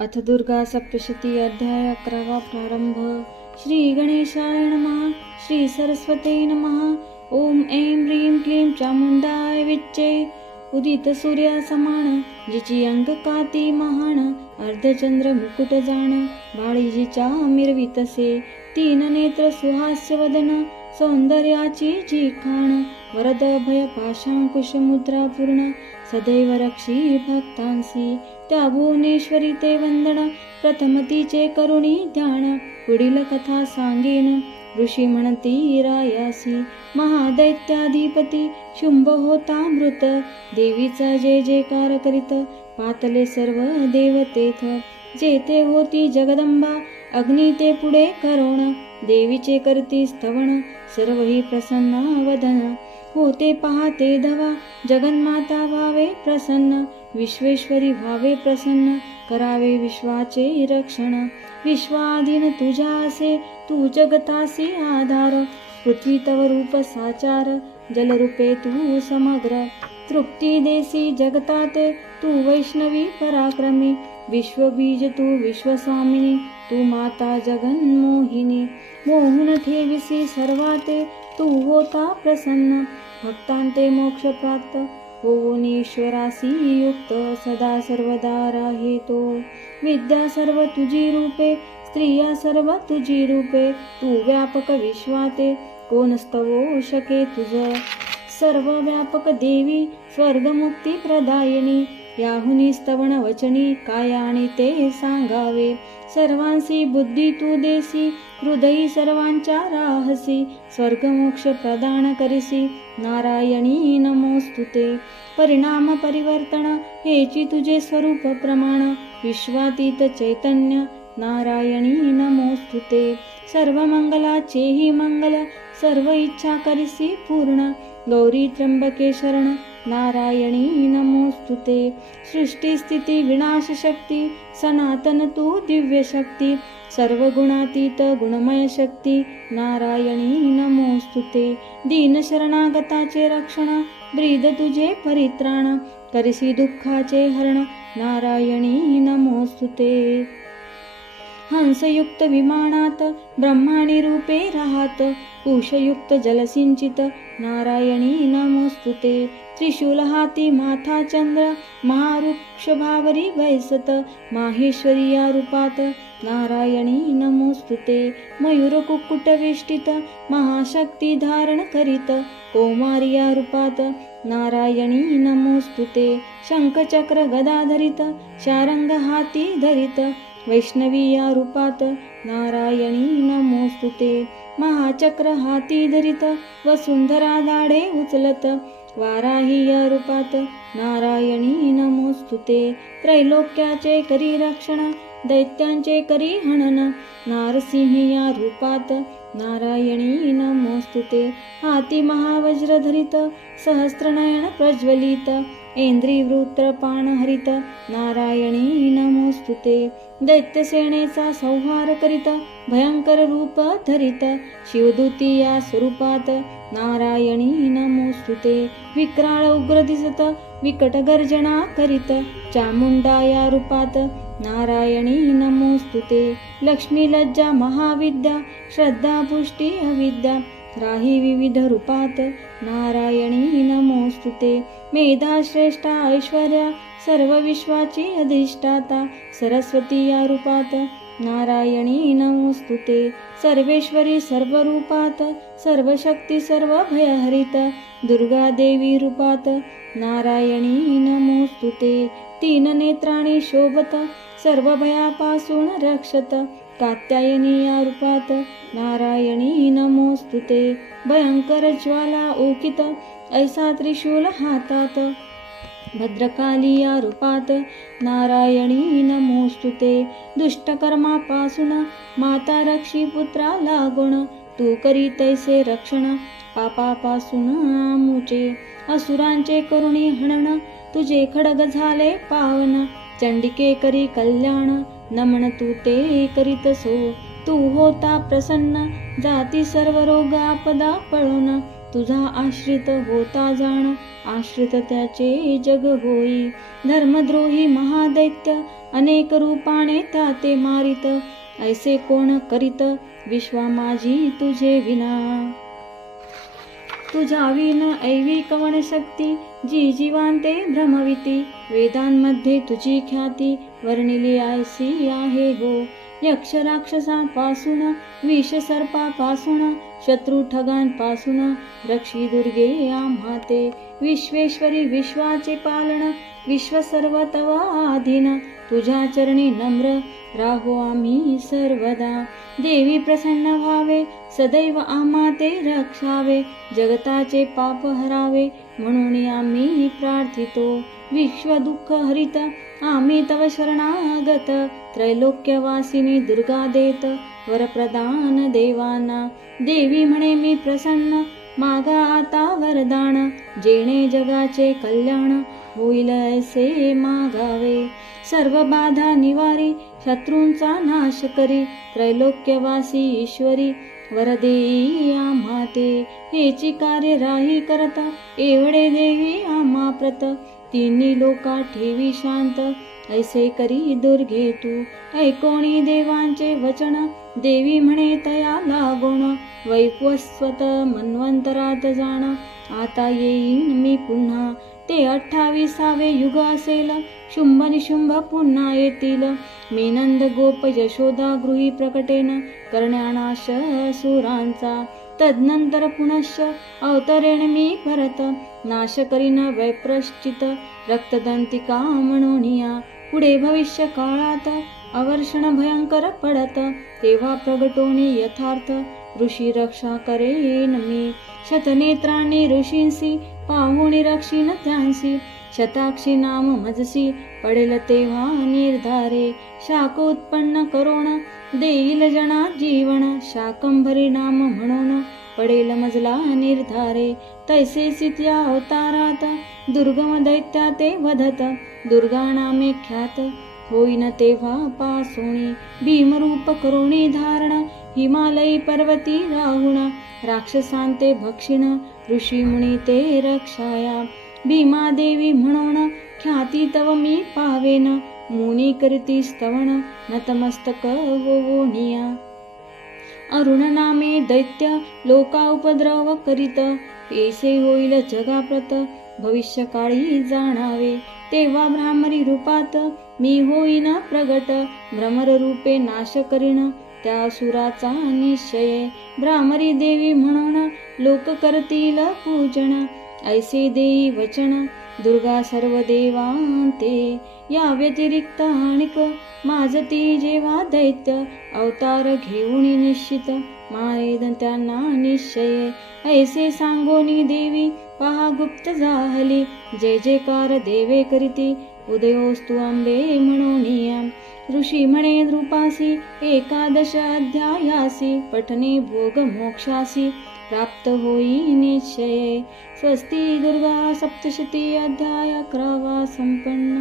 अथ दुर्गा सप्तशती अध्याय 11 प्रारंभ। श्री गणेशाय नमः। श्री सरस्वते नमः। ओम ऐं ह्रीं क्लीं चामुंडाय विच्चे उदित सूर्या समान जिची अंग काती महान अर्धचंद्र मुकुट जाण बाळीजीच्या मिरवितसे तीन नेत्र सुहास्य वदन सौंदर्याची जी खाण वरद भय पाशांकुश मुद्रा पूर्ण सदैव रक्षी भक्तांसी त्या भुवनेश्वरी ते वंदन प्रथम तिचे करुणी ध्यान पुढील कथा सांगेन ऋषी म्हणती रायासी महादैत्याधिपती शुंभ होता मृत देवीचा जय जयकार करीत पातले सर्व देवतेथ जेथे होती जगदंबा अग्नी ते पुढे करोण देवीचे करती स्तवन सर्वही प्रसन्न वदन होते पाहते धवा जगन्माता व्हावे प्रसन्न विश्वेश्वरी व्हावे प्रसन्न करावे विश्वाचे रक्षण विश्वाधीन तुझ्या असे तू जगतासी आधार पृथ्वी तव रूप साचार जलरूपे तू समग्र तृप्ती देसी जगताते तू वैष्णवी पराक्रमी विश्वबीज तू विश्वस्वामिनी तू माता जगन्मोहिनी मोहन ठेविसी सर्वाते तू होता प्रसन्न भक्तांते मोक्ष प्राप्त होऊन ईश्वरासी युक्त सदा सर्वदा राहे तो विद्या सर्व तुझी रूपे स्त्रिया सर्व तुझी रूपे तू व्यापक विश्वाते कोण स्तवो शके तुझ सर्व व्यापक देवी स्वर्गमुक्ती प्रदायिनी याहुनी स्तवन वचनी काय आणि ते सांगावे सर्वांसी बुद्धी तू देसी हृदयी सर्वांच्या राहसी स्वर्गमोक्ष प्रदान करिसी नारायणी नमोस्तुते परिणाम परिवर्तन हेची तुझे स्वरूप प्रमाण विश्वातीत चैतन्य नारायणी नमोस्तुते सर्व मंगलाचेही मंगल सर्व इच्छा करिसी पूर्ण गौरी त्र्यंबके शरण नारायणी नमोस्तुते सृष्टी स्थिती विनाश शक्ती सनातन तू दिव्य शक्ती सर्व गुणातीत गुणमय शक्ती नारायणी नमोस्तुते दीन शरणागताचे रक्षण ब्रीद तुझे परित्राण करिसी दुःखाचे हरण नारायणी नमोस्तुते हंसयुक्त विमानात ब्रह्माणी रूपे राहत कुशयुक्त जलसिंचित नारायणी नमोस्तुते त्रिशूल हाती माथा चंद्र महावृक्ष भावरी वैसत माहेश्वरी या रूपात नारायणी नमोस्तुते मयूर कुक्कुट वेष्टित महाशक्ती धारण करीत कौमारी या रूपात नारायणी नमोस्तुते शंखचक्र गदा धरित शारंग हाती धरित वैष्णवी या रूपात नारायणी नमोस्तुते महाचक्र हाती धरित वसुंधरा दाढे उचलत वाराही या रूपात नारायणी नमोस्तुते त्रैलोक्याचे करी रक्षण दैत्यांचे करी हनन नारसिंही या रूपात नारायणी नमोस्तुते हाती महावज्र धरित सहस्त्रनयन प्रज्वलित ऐन्द्रिवृत्र पान हरित नारायणी नमोस्तुते दैत्यसेनेचा संहार करीत भयंकर रूप धरित शिवदूती या स्वरूपात नारायणी नमोस्तुते विक्राळ उग्र दिसत विकट गर्जना करीत चामुंडा या रूपात नारायणी नमोस्तुते लक्ष्मी लज्जा महाविद्या श्रद्धा पुष्टी अविद्या राही विविध रूपात नारायणी नमोस्तुते मेधा श्रेष्ठा ऐश्वर्या सर्व विश्वाची अधिष्ठाता सरस्वती या रूपात नारायणी नमोस्तुते सर्वेश्वरी सर्व रूपात सर्व शक्ती सर्व भयहरित दुर्गा देवी रूपात नारायणी नमोस्तुते तीन नेत्राणी शोभत सर्व भयापासून रक्षत कात्यायनी या रूपात नारायणी नमोस्तुते भयंकर ज्वाला ओकित ऐसा त्रिशूल हातात भद्रकाली या रूपात नारायणी नमोस्तुते दुष्टकर्मापासून माता रक्षी पुत्रा लागुण तू करी तैसे रक्षण पापापासून आमुचे असुरांचे करुणी हणन तुझे खडग झाले पावन चंडिके करी कल्याण नमन तू ते करीत सो तू होता प्रसन्न जाती सर्व रोग आपदा पळून तुझा आश्रित होता जाण, आश्रित त्याचे जग होई. धर्मद्रोही महादैत्य अनेक रूपाने त्याते मारित, ऐसे कोण करीत विश्वा माझी तुझे विना. तुझ्या विन ऐवी कवण शक्ती, जी जीवांते भ्रमविती. वेदांमध्ये तुझी ख्याती, वर्णिली ऐसी आहे हो. यक्ष राक्षसांपासून, विष सर्पापासून, शत्रू ठगांपासून, रक्षी दुर्गे आम्हा ते. विश्वेश्वरी विश्वाचे पालन, विश्व सर्व तव आधीन. तुझ्या चरणी नम्र राहो आम्ही सर्वदा. देवी प्रसन्न व्हावे, सदैव आम्हा ते रक्षावे. जगताचे पाप हरावे, म्हणून आम्ही प्रार्थितो. विश्व दुःख हरित आम्ही तव शरणागत. त्रैलोक्यवासिनी दुर्गा देत वरप्रदान देवांना. देवी म्हणे मी प्रसन्न, मागा आता वरदान. जेणे जगाचे कल्याण, होईल ऐसे मागावे. सर्व बाधा निवारी, शत्रूंचा नाश करी. त्रैलोक्यवासी ईश्वरी, वर देई आम्हा ते. हेची कार्य राही करत, एवढे देवी आम्हा प्रत. तिन्ही लोका ठेवी शांत, ऐसे करी दुर्गे तू. ऐकोणी देवांचे वचन, देवी म्हणे तया लागोण. वैवस्वत मन्वंतरात जाण, आता येईन मी पुन्हा. ते 28वे युग असेल, शुंभ निशुंभ पुन्हा येतील. मी नंद गोप यशोदा गृही प्रकटेन, करण्यानाश असुरांचा. तदनंतर पुनश्च अवतरेण मी परत, नाश करीन वैप्रश्चित रक्तदंतिका म्हणूनिया. पुढे भविष्य काळात अवर्षण भयंकर पडत, तेव्हा प्रगटोनी यथार्थ ऋषी रक्षा करेन मी. शतनेत्रांनी ऋषींसी, पाहुणी रक्षीन त्यांसी. शताक्षी नाम मजसी, पडेल तेव्हा निर्धारे. शाकोत्पन्न करोण, देईल जना जीवन. शाकंभरी नाम म्हणून, पडेल मजला निर्धारे. तैसे सित्या अवतारात, दुर्गम दैत्या ते वधत. दुर्गा नामे ख्यात, होईन तेव्हा पासोणी. भीमरूप करोणी धारण, हिमालयी पर्वती राहुण. राक्षसांते भक्षिण, ऋषी मुनी ते रक्षाया. भीमादेवी म्हणून, ख्याती तव मी पावेन. मुनी करती स्तवन, नतमस्तक होवोनिया. अरुण नामे दैत्य, लोका उपद्रव करीत. ऐसे होईल जगाप्रत, भविष्यकाळी जाणावे. तेव्हा भ्रामरी रूपात, मी होईन प्रगट. भ्रमर रूपे नाश करीन, त्या असुराचा निश्चय. भ्रामरी देवी म्हणून, लोक करतील पूजन. ऐसे देई वचन, दुर्गा सर्व देवांते. या व्यतिरिक्त आणिक, माजती जेव्हा दैत्य. अवतार घेऊन निश्चित, मायेद त्यांना निश्चय. ऐसे सांगोनी देवी, पहा गुप्त जाहली. जय जयकार देवे करीती, उदयोस्तु अंबे म्हणूनिया. ऋषी म्हणे नृपासी, 11 अध्यायासी. पठने भोग मोक्षासी, प्राप्त होई निश्चय. स्वस्ती दुर्गा सप्तशती अध्याय 11 संपन्न.